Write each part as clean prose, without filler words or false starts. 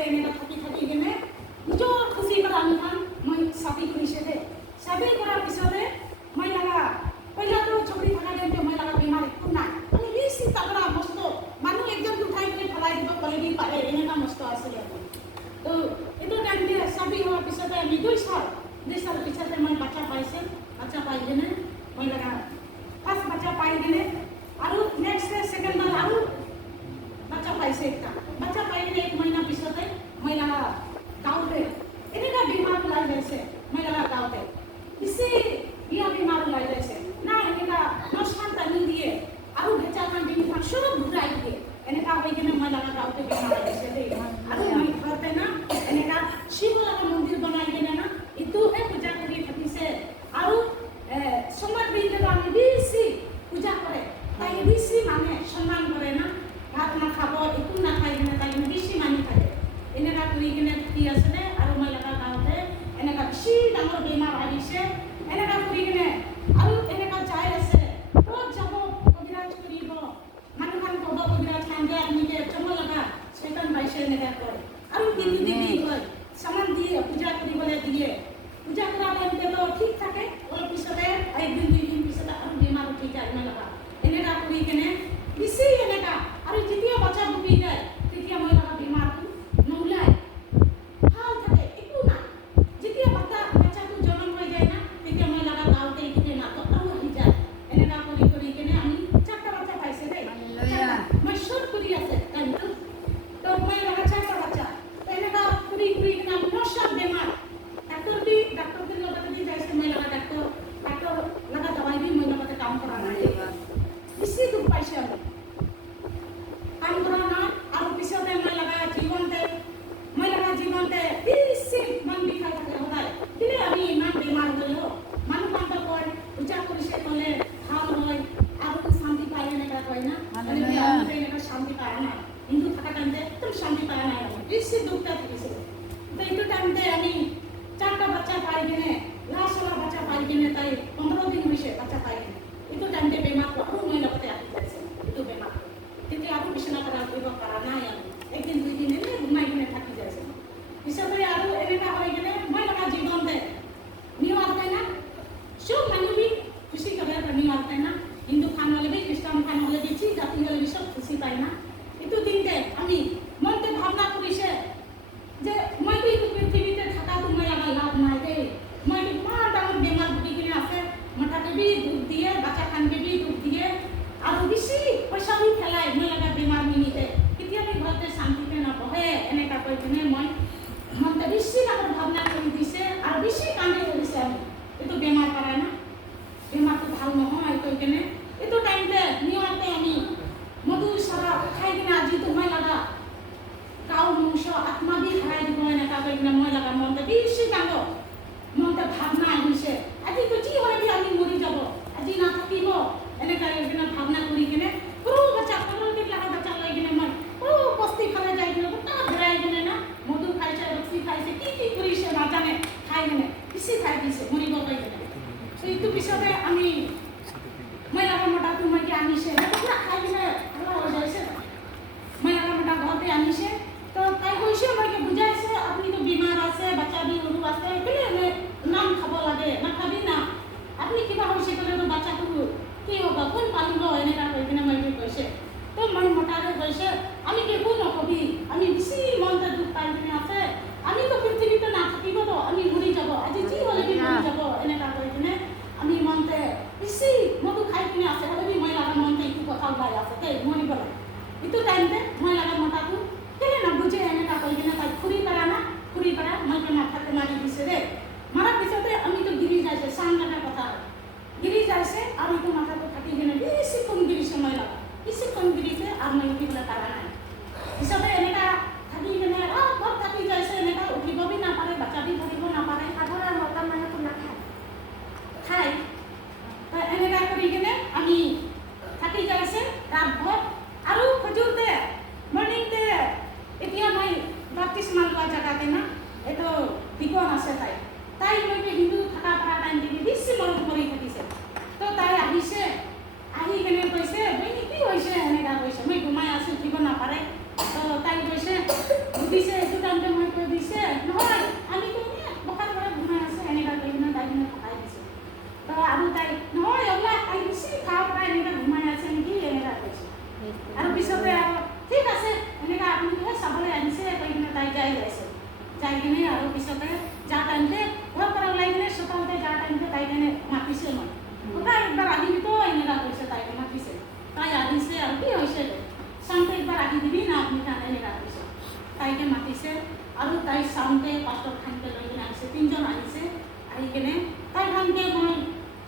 ঘৰতে এনেকৈ থাকি কিনে নিজৰ খুচি কৰা আমি মই চাবি কৰিছে দে চাবি কৰাৰ পিছতে মই লগা পইলাটো চকৰি থকা দিনতে মই লগা বেমাৰ একো নাই আমি বেছি তাগৰা মস্ত মানুহ একজন উঠাই কৰি পেলাই দিব কৰি দি পাৰে এনেকুৱা মস্ত আছিলে তো এইটো টাইমতে চাবি হোৱাৰ পিছতে আমি 2 সাল পিছতে মই বাচ্চা পাইছে বাচ্চা পাই কিনে মই লগা ফাৰ্ষ্ট বাচ্চা পাই কিনে আৰু নেক্সট সেকেন্ড বাৰ আৰু বাচ্চা পাইছে একটা বাচ্চা পাই কিনে 1 মহিনা পিছতে মই লগা গাঁৱতে এনেকুৱা বেমাৰ ওলাই যাইছে মই লগা গাঁৱতে বেছি বেমাৰ ওলাই যাইছে না এনেকুৱা নষ্টান টানি দিয়ে আৰু ভেজা কান্দি সব ঘূৰাই দিয়ে এনেকুৱা হৈ কিনে মই লগা গাঁৱতে বেমাৰ আহিছে দেই আৰু মই ঘৰতে না এনেকুৱা শিৱ লগা মন্দিৰ বনাই কিনে না ইটোহে পূজা কৰি থাকিছে আৰু সোমবাৰ দিনটো আমি বেছি পূজা কৰে তাই বেছি মানে সন্মান কৰে না ভাত নাখাব একো নাখাই কিনে তাই বেছি মানি থাকে এনেকুৱা কৰি কিনে থাকি আছে দে আৰু মই লগা গাঁৱতে এনেকুৱা বেছি ডাঙৰ বেমাৰ আহিছে এনেকুৱা কৰি কিনে আৰু এনেকুৱা যাই আছে ক'ত যাব কবিৰাজ কৰিব মানুহখন ক'ব কবিৰাজ খানকে আপুনিকে চমল লগা চেতন পাইছে এনেকুৱা কয় আৰু কিন্তু দিদি হয় সামান দিয়ে পূজা কৰিবলৈ দিয়ে পূজা কৰা টাইমতে ঠিক থাকে অলপ পিছতে 1 দিন 2 দিন পিছতে আৰু বেমাৰ উঠি যায় মই লগা এনেকুৱা কৰি কিনে বেছি এনেকুৱা আৰু যেতিয়া বাচ্চা বুকি যায় তেতিয়া মই লগা বেমাৰটো নোলায় ভাল থাকে একো নাই যেতিয়া বাচ্চাটো জন্ম হৈ যায় না তেতিয়া মই লগা গাঁৱতে এইটো বেমাৰটো আৰু আহি যায় এনেকুৱা কৰি কিনে আমি 4টা বাচ্চা পাইছে দেই মই চব কৰি আছে টাইমটো তো মই লগা 4টা বাচ্চা এনেকুৱা কৰি কিনে আমি নষ্ট বেমাৰ ডাক্তারদের লগতে দিয়ে যাইছে মই লগা ডাক্তার লগা দবাই দি মই লগতে কাম করা নাই বেশি দুঃখ পাইছে আমি কাম করা না আর পিছতে মই লগা জীবনতে বেশি মন বিষাই থাকে সদায় দিলে আমি ইমান বেমাৰ হইল মানুহ কান্ত কয় পূজা কৰিছে কলে ভাল হয় আৰু শান্তি পায় এনেকুৱা কয় না এনেকুৱা শান্তি পায় না হিন্দু থাকা টাইমতে একদম শান্তি পায় নাই বেশি দুঃখটা থাকিছিল তো এইটো টাইমতে আমি 4টা বাচ্চা পাই কিনে লাস্ট वाला বাচ্চা পাই কিনে তাই 15 দিন হইছে বাচ্চা পাই কিনে এইটো টাইমতে বেমাৰ আৰু মই লগতে আহি যাইছে এইটো বেমাৰ তেতিয়া আৰু বিছনা কৰা কৰিব পৰা নাই আমি 1 দিন 2 দিন এনে ঘুমাই কিনে থাকি যাইছে পিছতে আৰু এনেকুৱা হৈ কিনে মই লগা জীৱনতে নিউ আতে না সব মানুহ বি খুশি কৰে নিউ আতে না হিন্দু খান হলে বি খ্রিস্টান খান হলে বি ঠিক জাতি হলে বি সব খুশি পায় না এইটো দিনতে আমি মনতে ভাবনা কৰিছে যে মই কি পৃথিৱীতে থাকাটো মই লগা লাভ নাই দেই মই ইমান ডাঙৰ বেমাৰ ভুগি কিনে আছে মাথাকে বি দুখ দিয়ে বাচ্চা খানকে বি দুখ দিয়ে আৰু বেছি পইচা বি খেলাই মই লগা বেমাৰ মিনিতে কেতিয়াবা ঘৰতে শান্তিতে নবহে এনেকুৱা কৈ কিনে মই মনতে বেছি ডাঙৰ ভাৱনা কৰি দিছে আৰু বেছি কান্দি কৰিছে আমি এইটো বেমাৰ পাৰা না বেমাৰটো ভাল নহয় কৈ কিনে এইটো টাইমতে নিয়মতে আমি মধু চাৰা খাই কিনে আজিতো মই লগা কাউ মাংস আত্মা দি হাৰাই দিব এনেকুৱা কৈ কিনে মই লগা মনতে বেছি ডাঙৰ মনতে ভাৱনা আহিছে আজি তো যি হয় আমি মৰি যাব আজি নাথাকিব এনেকুৱা কিনে ভাৱনা কৰি কিনে সৰু বাচ্চা সৰুকে লগা বাচ্চা লৈ কিনে মই সৰু বস্তি ফালে যাই কিনে গোটা ঘূৰাই কিনে না মধু খাইছে ৰচি খাইছে কি কৰিছে নাজানে খাই কিনে বেছি খাই দিছে মৰিব কৈ কিনে এইটো পিছতে আমি মই লগা মতাটো মই কি আনিছে পুৰা খাই কিনে ভাল হৈ যাইছে মই লগা মতা ঘৰতে আনিছে তো তাই কৈছে মই বুজাইছে আপুনি তো বেমাৰ আছে বাচ্চা বি সৰু আছে কেলে নাম খাব লাগে নাখাবি না আপুনি কিবা হৈছে ক'লে তো বাচ্চাটো কি হ'ব কোন পালিব এনেকুৱা হৈ কিনে মই কৈছে তো মই মতাৰে কৈছে আমি একো নকবি আমি বেছি মনতে দুখ পাই কিনে আছে আমি তো পৃথিৱীতে নাথাকিব তো আমি মৰি যাব আজি যি হ'লে বি মৰি যাব এনেকুৱা কৈ কিনে আমি মনতে বেছি মধু খাই কিনে আছে হ'লে মই লগা মনতে এইটো কথা ওলাই আছে দেই মৰিব লাগে এইটো টাইমতে মই লগা মতাটো কেলে নবুজে এনেকুৱা কৈ কিনে তাই খুৰি পাৰা মই মাথাতে মাৰি দিছে দেই মাৰাৰ পিছতে আমিতো গিৰি যাইছে চাং লগা কথা গিৰি যাইছে আৰু এইটো মাথাটো থাকি কিনে বেছি কম গিৰিছে মই লগা বেছি কম গিৰিছে আৰু মই উঠিবলৈ পাৰা নাই পিছতে এনেকুৱা থাকি কিনে ঘৰত থাকি যাইছে এনেকুৱা উঠিব বি নাপাৰে বাচ্চা বি ধৰিব নাপাৰে সাধাৰণ মতা মানুহটো নাখায় খায় এনেকুৱা কৰি কিনে আমি থাকি যাইছে ৰাতভৰ আৰু খজুৰতে মৰ্নিংতে এতিয়া মই বাপ্তিস্মা লোৱা জেগাতে না এইটো দিগন আছে তাই মই হিন্দু থকা পৰা টাইম দিবি বেছি মৰম কৰি থাকিছে তো তাই আহিছে আহি কেনে কৈছে বহিনী কি হৈছে এনেকুৱা কৈছে মই ঘুমাই আছোঁ উঠিব নাপাৰে তো তাই কৈছে সুধিছে এইটো টাইম কৈ দিছে নহয় আমিতো বকাৰ পৰা ঘুমাই আছে এনেকুৱা কৰি কিনে তাই কিনে পকাই দিছে তো আৰু তাই নহয় ওলা তাই বেছি খাব পৰা এনেকুৱা ঘুমাই আছে নেকি এনেকুৱা কৈছে আৰু পিছতে আৰু ঠিক আছে এনেকুৱা আপুনিহে চাবলৈ আহিছে কৈ কিনে তাই যাই কিনে আৰু পিছতে যা টাইমতে ঘৰৰ পৰা ওলাই কিনে চোতালতে যা টাইমতে তাই কিনে মাতিছে মই ককা একবাৰ আহিবিতো এনেকুৱা কৈছে তাইকে মাতিছে তাই আহিছে আৰু কি হৈছে চাওঁতে একবাৰ আহি দিবি না আপুনি কাৰণে এনেকুৱা কৈছে তাইকে মাতিছে আৰু তাই চাওঁতে পাষ্টৰ খানকে লৈ কিনে আহিছে তিনিজন আহিছে আহি কিনে তাই খানকে মই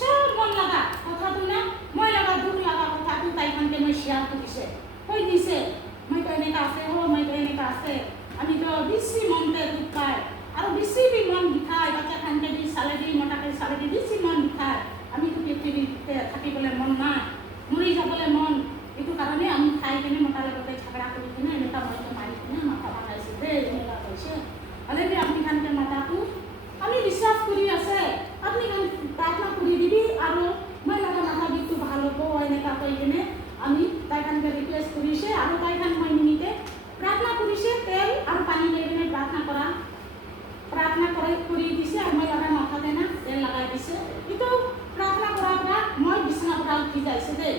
চব মন লগা কথাটো না মই লগা দুখ লগা কথাটো তাই খানকে মই শ্বেয়াৰ কৰিছে কৈ দিছে মইতো এনেকুৱা আছে মইতো এনেকুৱা আছে আমিতো বেছি মনতে দুখ পায় আৰু বেছি মন বিষায় বাচ্চা খানকে দি চালে দি মতাকে চালে দি বেছি মন বিষায় আমিতো পৃথিৱীতে থাকিবলৈ মন নাই মৰি যাবলৈ মন এইটো কাৰণে আমি খাই কিনে মতাৰ লগতে ঝগড়া কৰি কিনে এনেকুৱা মইতো মাৰি কিনে মাথা মাৰাইছে দেই এনেকুৱা কৈছে অলৰেডি আপুনি খানকে মাতাটো আমি বিশ্বাস কৰি আছে আপুনি খান প্ৰাৰ্থনা কৰি দিবি আৰু মই লগা মাথা বিষটো ভাল হ'ব এনেকুৱা কৈ কিনে আমি তাই খানকে ৰিকুৱেষ্ট কৰিছে আৰু তাই খান মই মিনিটে প্ৰাৰ্থনা কৰিছে তেল আৰু পানী লৈ কিনে প্ৰাৰ্থনা কৰি দিছে আৰু মই লগা মাথাতে না তেল লগাই দিছে এইটো প্ৰাৰ্থনা কৰাৰ পৰা মই বিছনাৰ পৰা উঠি যাইছে দেই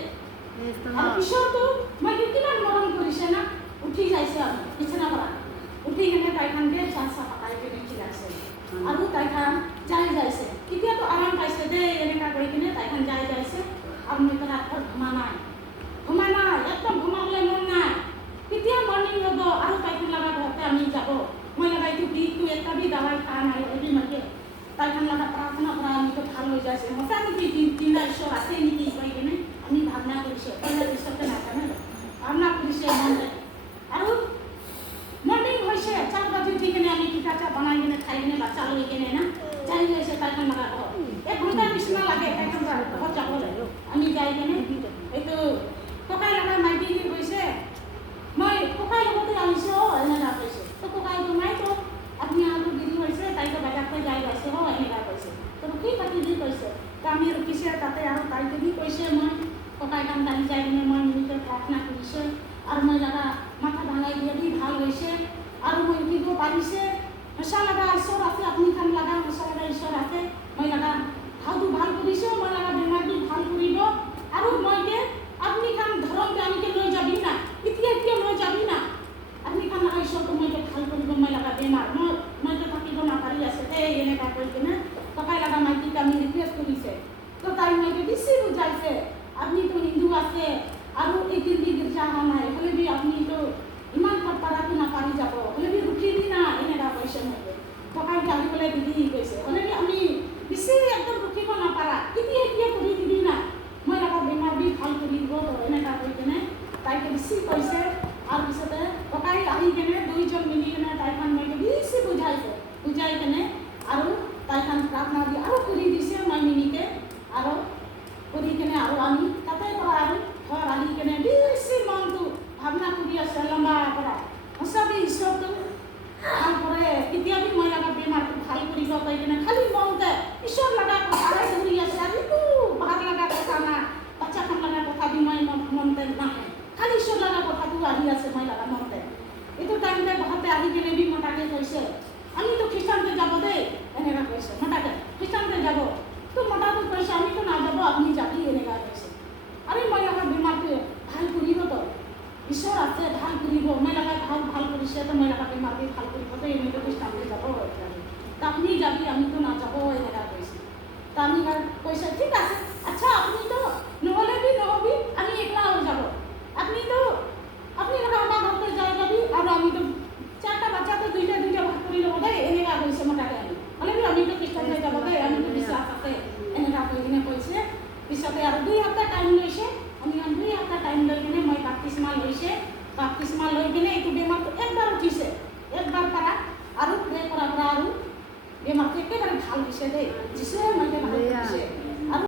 আৰু পিছতো মই কিমান মৰম কৰিছে না উঠি যাইছে আৰু বিছনাৰ পৰা উঠি কিনে তাই খানকে চাহ পকাই কিনে খিলাইছে আৰু তাই খান যাইছে এতিয়াতো আৰাম পাইছে দেই এনেকুৱা কৰি কিনে তাই খান যাইছে আৰু মই তাৰ ৰাতভৰ ঘুমা নাই একদম ঘুমাবলৈ মন নাই কেতিয়া মৰ্ণিং হ'ব আৰু তাই খান লগা ঘৰতে আমি যাব মই লগা এইটো বিষটো এটা বি দাৱাই খোৱা নাই এদিন মাকে তাই খান লগা প্ৰাৰ্থনা কৰা আমিতো ভাল হৈ যাইছে সঁচা নেকি তিনিটা ঈশ্বৰ আছে নেকি কৈ কিনে আমি ভাৱনা কৰিছে पहिला ঈশ্বৰকে নাজানে ভাৱনা কৰিছে মনতে আৰু মৰ্ণিং হৈছে 4 বাজি উঠি কিনে আমি পিঠা চা বনাই কিনে খাই কিনে বাচ্চা লৈ কিনে না যাই গৈছে তাই খান লগা ঘৰ 1 ঘণ্টা নিচিনা লাগে তাই খান ঘৰত যাবলৈ আমি যাই কিনে এইটো ককাই লগা মাইকী দি গৈছে মই ককাই লগতে আহিছোঁ এনেকুৱা কৈছে তো ককাইটো নাইতো আপুনি আৰু দেৰি হৈছে তাইতো বাজাৰতে যাই গৈছে এনেকুৱা কৈছে তো কি পাতি দি কৈছে তো আমি ৰখিছে তাতে আৰু তাইতো দি কৈছে মই ককাই কাম কালি যাই কিনে মই মিনিটে প্ৰাৰ্থনা কৰিছে আৰু মই লগা মাথা ভাঙাই দিয়ে দি ভাল হৈছে আৰু মই উঠিব পাৰিছে সঁচা লগা ঈশ্বৰ আছে আপুনি খান লগা সঁচা লগা ঈশ্বৰ আছে মই লগা ঘাওটো ভাল কৰিছে মই লগা বেমাৰটো ভাল কৰিব আৰু মই যে আপুনি খান ধৰমকে আমিকে লৈ যাবি না এতিয়া লৈ যাবি না আপুনি খান লগা ঈশ্বৰটো মই যে ভাল কৰিব মই লগা বেমাৰ মই যে থাকিব নাপাৰি আছে এই এনেকুৱা কৈ কিনে ককাই লগা মাইকীক আমি ৰিকুৱেষ্ট কৰিছে তো তাই মাইকে বেছি বুজাইছে আপনিতো হিন্দু আছে আৰু এই দিল্লী গীৰ্জা অহা নাই হ'লে বি আপুনিতো ইমান পাৰাটো নাপাৰি যাব হ'লে বি উঠিবি না এনেকুৱা কৈছে মাইকে ককাই আহিবলৈ দিদি কৈছে হ'লে বি আমি বেছি একদম উঠিব নাপাৰা এতিয়া কৰি দিবি না মই লগা বেমাৰ বি ভাল কৰি দিব এনেকুৱা কৈ কিনে তাইকে বেছি কৈছে আৰু পিছতে ককাই আহি কিনে দুইজন মিলি কিনে তাইখন মাইকে বেছি বুজাই কিনে আৰু তাইখন প্ৰাৰ্থনা দি আৰু কৰি দিছে মই মিনিকে আৰু কৰি কিনে আৰু আমি তাতে পৰা আৰু ঘৰ আহি কিনে বেছি মনটো ভাৱনা কৰি আছে লম্বা পৰা সঁচাকৈ ঈশ্বৰটো ভাল কৰে কেতিয়াবি মই লগা বেমাৰটো ভাল কৰিব কৈ কিনে খালি মনতে ঈশ্বৰ লগা কথা ধৰি আছে আৰু একো ভাল লগা কথা না বাচ্চাখন লগা কথা দি মই মনতে নাহে খালি ঈশ্বৰ লগা কথাটো আহি আছে মই লগা মনতে এইটো টাইমতে বহাতে আহি কিনে বি মতাকে কৈছে আমিতো খ্ৰীষ্টানতে যাব দেই এনেকুৱা কৈছে মতাকে খ্ৰীষ্টানতে যাব তো মতাটো কৈছে আমিতো নাযাব আপুনি যাবি এনেকুৱা কৈছে আৰু মই লগা বেমাৰটো ভাল কৰিবতো ঈশ্বৰ আছে ভাল কৰিব মই লগা ভাল কৰিছে তো মই লগা বেমাৰটো ভাল কৰিব তো এনেকৈ খ্ৰীষ্টানতে যাব তো আপুনি যাবি আমিতো নাযাব এনেকুৱা কৈছে তো আমি কৈছে ঠিক আছে আচ্ছা আপুনিতো নহ'লে বি নহবি আমি একলা হৈ যাব আপুনি লগা আমাৰ ঘৰতে যাই যাবি আৰু আমিতো 4টা বাচ্চাটো দুইটা ভাগ কৰি ল'ব দেই এনেকুৱা কৈছে মতাকে আমি হ'লে বি আমিতো খ্ৰীষ্টানতে যাব দেই আমিতো বিশ্বাস আছে এনেকুৱা কৈ কিনে কৈছে পিছতে আৰু 2 সপ্তাহ টাইম লৈছে আমি 2 সপ্তাহ টাইম লৈ কিনে মই বাপ্তিস্মা লৈ কিনে এইটো বেমাৰটো একবাৰ উঠিছে একবাৰ পাৰা আৰু প্ৰে কৰাৰ পৰা আৰু বেমাৰটো একেবাৰে ভাল হৈছে দেই যিছে মই